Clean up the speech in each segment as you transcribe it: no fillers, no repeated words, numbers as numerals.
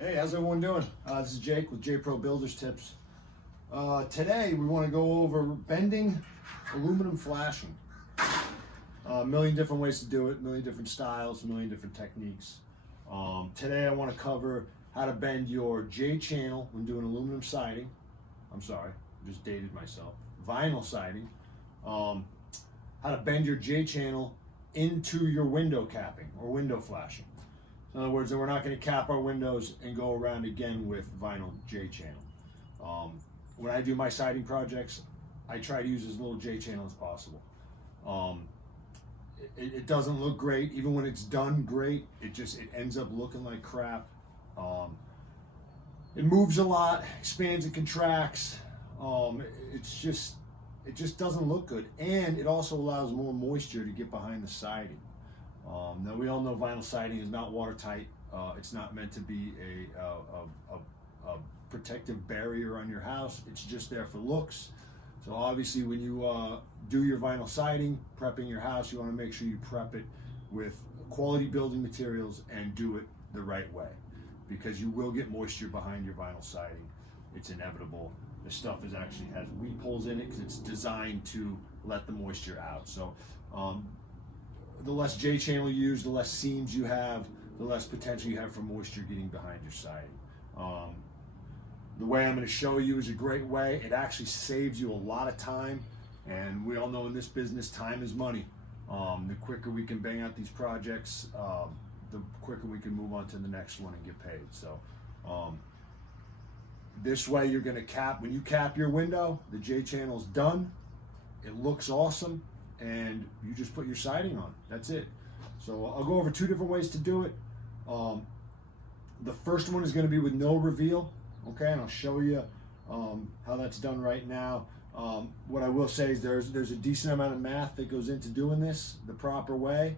Hey, how's everyone doing? This is Jake with J Pro Builders Tips. Today we want to go over bending aluminum flashing. A million different ways to do it, a million different styles, a million different techniques. Today I want to cover how to bend your J channel when doing aluminum siding. I'm sorry, just dated myself. Vinyl siding. How to bend your J channel into your window capping or window flashing. In other words, we're not going to cap our windows and go around again with vinyl J channel. When I do my siding projects, I try to use as little J channel as possible. It doesn't look great, even when it's done great. It ends up looking like crap. It moves a lot, expands and contracts. It just doesn't look good, and it also allows more moisture to get behind the siding. Now we all know vinyl siding is not watertight. It's not meant to be a protective barrier on your house. It's just there for looks. So obviously when you do your vinyl siding, prepping your house, you want to make sure you prep it with quality building materials and do it the right way, because you will get moisture behind your vinyl siding. It's inevitable. This stuff actually has weep holes in it because it's designed to let the moisture out. So the less J channel you use, the less seams you have, the less potential you have for moisture getting behind your siding. The way I'm going to show you is a great way. It actually saves you a lot of time, and we all know in this business, time is money. The quicker we can bang out these projects, the quicker we can move on to the next one and get paid. So this way you're going to cap, when you cap your window, the J channel's done, it looks awesome, and you just put your siding on. That's it. So I'll go over two different ways to do it. The first one is going to be with no reveal, okay, and I'll show you how that's done right now. What I will say is there's a decent amount of math that goes into doing this the proper way.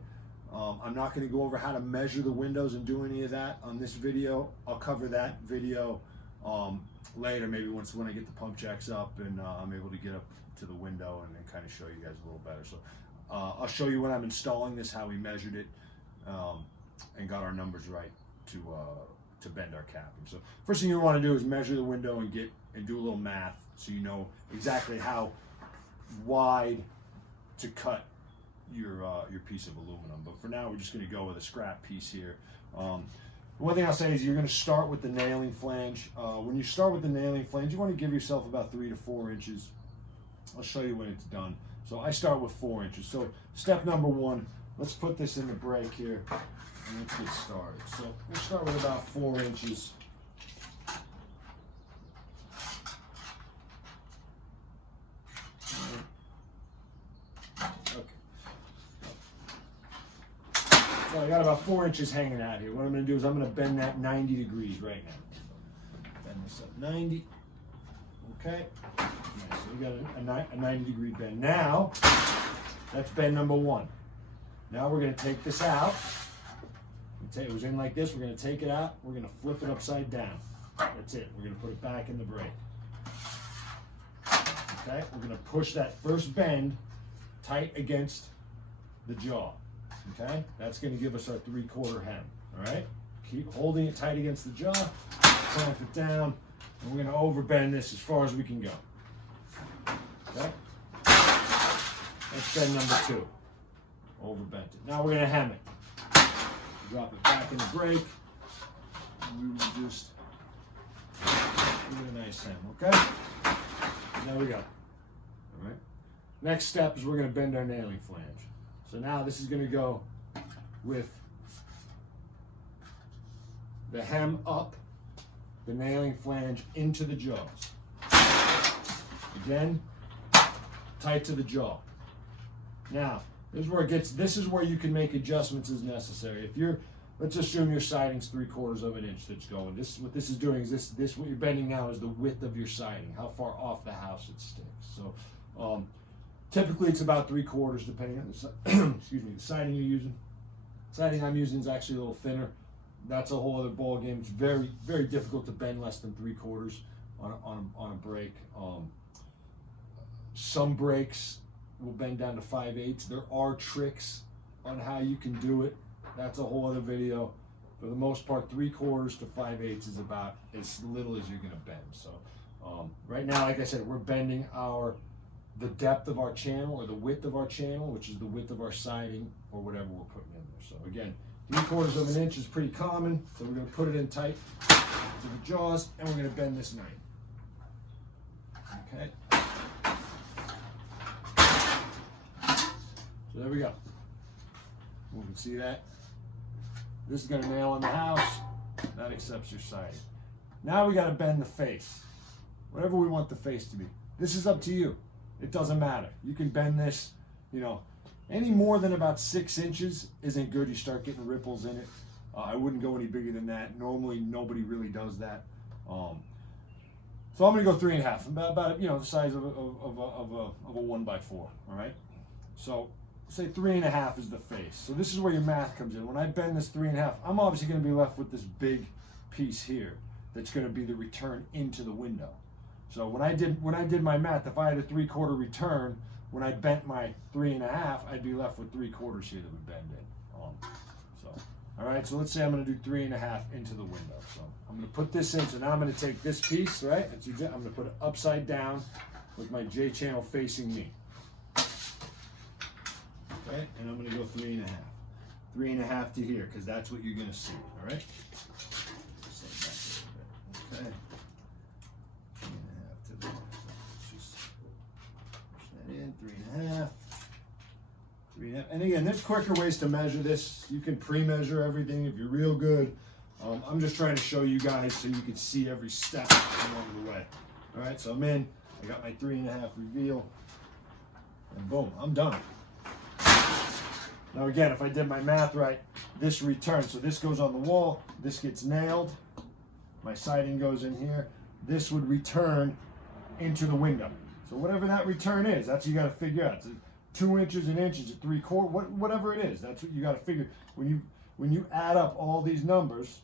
I'm not going to go over how to measure the windows and do any of that on this video. I'll cover that video later, maybe when I get the pump jacks up and I'm able to get up to the window and kind of show you guys a little better. So I'll show you when I'm installing this how we measured it and got our numbers right to bend our capping. So first thing you want to do is measure the window and do a little math so you know exactly how wide to cut your piece of aluminum. But for now we're just going to go with a scrap piece here. One thing I'll say is you're going to start with the nailing flange. When you start with the nailing flange, you want to give yourself about 3 to 4 inches. I'll show you when it's done. So I start with 4 inches. So step number one, let's put this in the break here and let's get started. So we'll start with about 4 inches. Okay. So I got about 4 inches hanging out here. What I'm going to do is I'm going to bend that 90 degrees right now. Bend this up 90. Okay. So we got a 90 degree bend. Now, that's bend number one. Now we're going to take this out. It was in like this. We're going to take it out. We're going to flip it upside down. That's it. We're going to put it back in the brake. Okay. We're going to push that first bend tight against the jaw. Okay. That's going to give us our 3/4 hem. All right. Keep holding it tight against the jaw. Clamp it down. And we're going to overbend this as far as we can go. Okay? That's bend number 2. Overbent it. Now we're going to hem it. Drop it back in the brake. And we will just give it a nice hem. Okay? There we go. All right. Next step is we're going to bend our nailing flange. So now this is going to go with the hem up, the nailing flange into the jaws. Again, tight to the jaw. Now, this is where you can make adjustments as necessary. Let's assume your siding's 3/4 of an inch that's going. What this is doing is this what you're bending now is the width of your siding, how far off the house it sticks. So typically it's about 3/4 depending on the excuse me, the siding you're using. Siding I'm using is actually a little thinner. That's a whole other ball game. It's very, very difficult to bend less than 3/4 on a brake. Some brakes will bend down to 5/8. There are tricks on how you can do it. That's a whole other video. for the most part, 3/4 to 5/8 is about as little as you're going to bend. So right now, like I said, we're bending the depth of our channel or the width of our channel, which is the width of our siding or whatever we're putting in there. So again, 3/4 of an inch is pretty common. So we're going to put it in tight to the jaws, and we're going to bend this 9. Okay. So there we go. You can see that. This is going to nail in the house. That accepts your siding. Now we got to bend the face. Whatever we want the face to be. This is up to you. It doesn't matter. You can bend this, any more than about 6 inches isn't good. You start getting ripples in it. I wouldn't go any bigger than that. Normally, nobody really does that. So I'm going to go 3.5, about the size of a 1x4. All right. So say 3.5 is the face. So this is where your math comes in. When I bend this 3.5, I'm obviously going to be left with this big piece here. That's going to be the return into the window. So when I did my math, if I had a 3/4 return, when I bent my 3.5, I'd be left with 3/4 here that would bend in. All right. So let's say I'm going to do 3.5 into the window. So I'm going to put this in. So now I'm going to take this piece, right? I'm going to put it upside down with my J channel facing me. Okay, and I'm going to go 3.5. 3.5 to here, because that's what you're going to see. All right. Okay. 3.5 to there. Just push that in. 3.5. 3.5. And again, there's quicker ways to measure this. You can pre-measure everything if you're real good. I'm just trying to show you guys so you can see every step along the way. All right, so I'm in. I got my 3.5 reveal, and boom, I'm done. Now again, if I did my math right, this returns. So this goes on the wall. This gets nailed. My siding goes in here. This would return into the window. So whatever that return is, that's what you got to figure out. It's 2 inches, an inch, is it 3/4? Whatever it is, that's what you got to figure. When you add up all these numbers,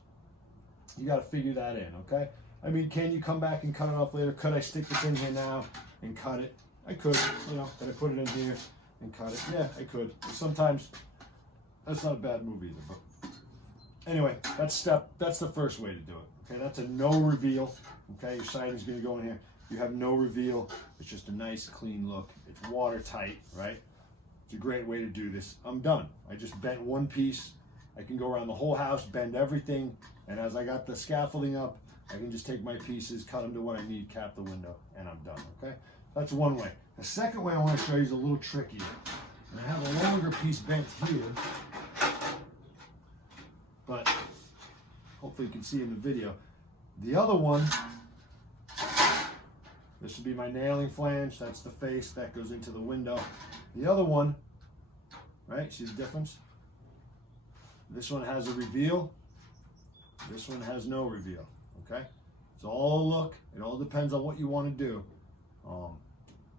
you got to figure that in. Okay. I mean, can you come back and cut it off later? Could I stick this in here now and cut it? I could. Could I put it in here and cut it? Yeah, I could. Sometimes that's not a bad move either. But anyway, that's the first way to do it. Okay, that's a no reveal. Okay, your siding's going to go in here. You have no reveal. It's just a nice, clean look. It's watertight, right? It's a great way to do this. I'm done. I just bent one piece. I can go around the whole house, bend everything, and as I got the scaffolding up, I can just take my pieces, cut them to what I need, cap the window, and I'm done, okay? That's one way. The second way I want to show you is a little trickier. And I have a longer piece bent here, but hopefully you can see in the video. The other one, this would be my nailing flange. That's the face. That goes into the window. The other one, right? See the difference? This one has a reveal. This one has no reveal. Okay? It's all a look. It all depends on what you want to do.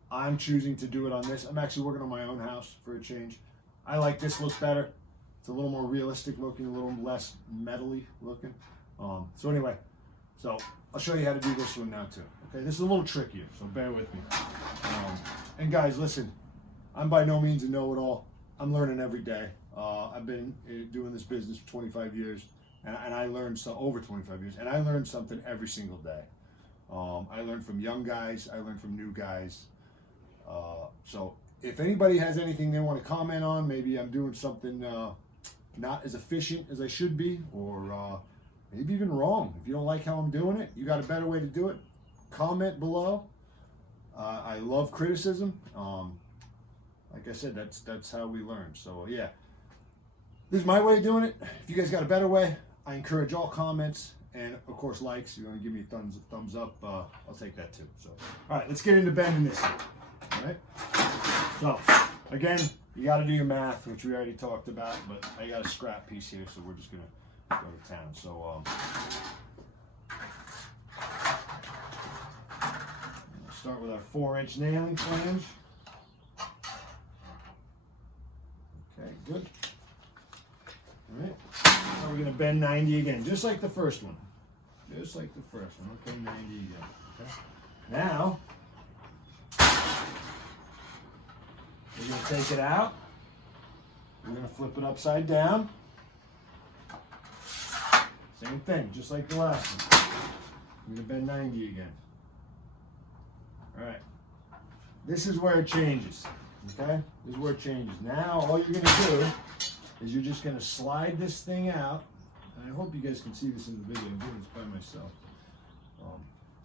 I'm choosing to do it on this. I'm actually working on my own house for a change. I like this look better. It's a little more realistic looking, a little less metally looking. So anyway, so I'll show you how to do this one now too. Okay, this is a little trickier, so bear with me. And guys, listen, I'm by no means a know-it-all. I'm learning every day. I've been doing this business for 25 years, and I learned over 25 years, and I learned something every single day. I learned from young guys. I learned from new guys. So if anybody has anything they want to comment on, maybe I'm doing something not as efficient as I should be, or maybe even wrong. If you don't like how I'm doing it, you got a better way to do it, comment below. I love criticism. Like I said, that's how we learn. So yeah, this is my way of doing it. If you guys got a better way, I encourage all comments and of course likes. If you want to give me a thumbs up, I'll take that too. So all right, let's get into bending this. All right. So again, you got to do your math, which we already talked about, but I got a scrap piece here, so we're just gonna go to town. So start with our 4-inch nailing flange. Okay, good. All right. Now we're gonna bend 90 again, just like the first one. Just like the first one. Okay, 90 again. Okay. Now we're gonna take it out. We're gonna flip it upside down. Same thing, just like the last one. I'm gonna bend 90 again. All right. This is where it changes, okay? This is where it changes. Now, all you're gonna do is you're just gonna slide this thing out. And I hope you guys can see this in the video. I'm doing this by myself.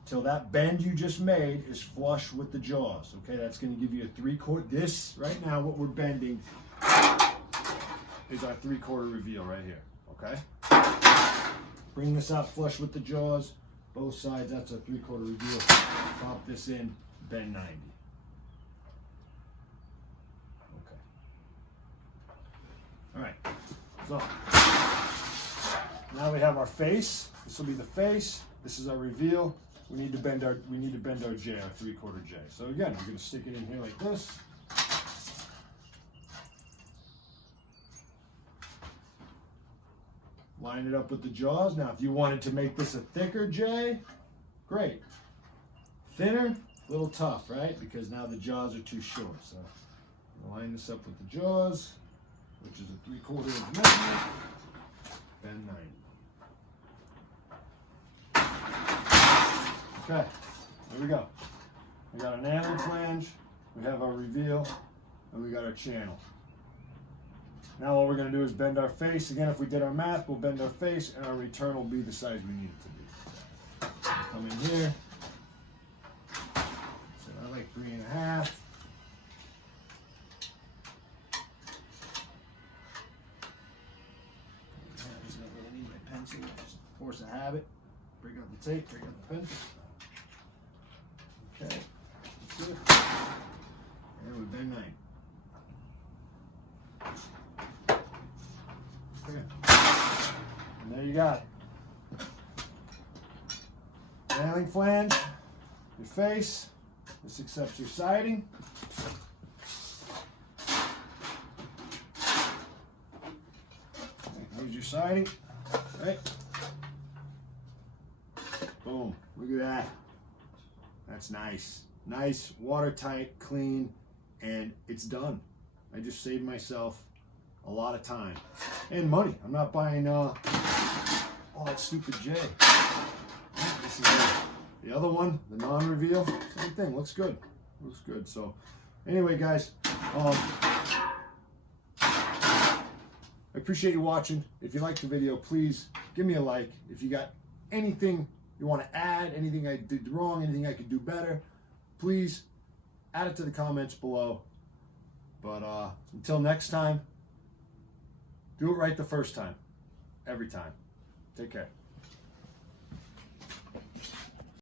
Till that bend you just made is flush with the jaws, okay? That's gonna give you a 3/4. This, right now, what we're bending is our 3/4 reveal right here, okay? Bring this out flush with the jaws. Both sides, that's a 3/4 reveal. Pop this in, bend 90. Okay. All right, so now we have our face. This will be the face. This is our reveal. We need to bend our J, our 3/4 J. So again, we're gonna stick it in here like this. Line it up with the jaws. Now, if you wanted to make this a thicker J, great. Thinner, a little tough, right? Because now the jaws are too short. So line this up with the jaws, which is a 3/4 inch measurement. Bend 90. Okay, there we go. We got an nailing flange, we have our reveal, and we got our channel. Now all we're going to do is bend our face. Again, if we did our math, we'll bend our face, and our return will be the size we need it to be. Come in here. So I like 3.5. He's not really need my pencil. Just force a habit. Break out the tape. Break out the pencil. Okay. That's it. And we bend 90. And there you got it. Nailing flange, your face. This accepts your siding. Here's your siding. Right. Boom. Look at that. That's nice. Nice, watertight, clean, and it's done. I just saved myself a lot of time and money. I'm not buying all that stupid J. This is the other one, the non-reveal. Same thing. Looks good. Looks good. So, anyway, guys, I appreciate you watching. If you liked the video, please give me a like. If you got anything you want to add, anything I did wrong, anything I could do better, please add it to the comments below. But until next time, do it right the first time. Every time. Take care.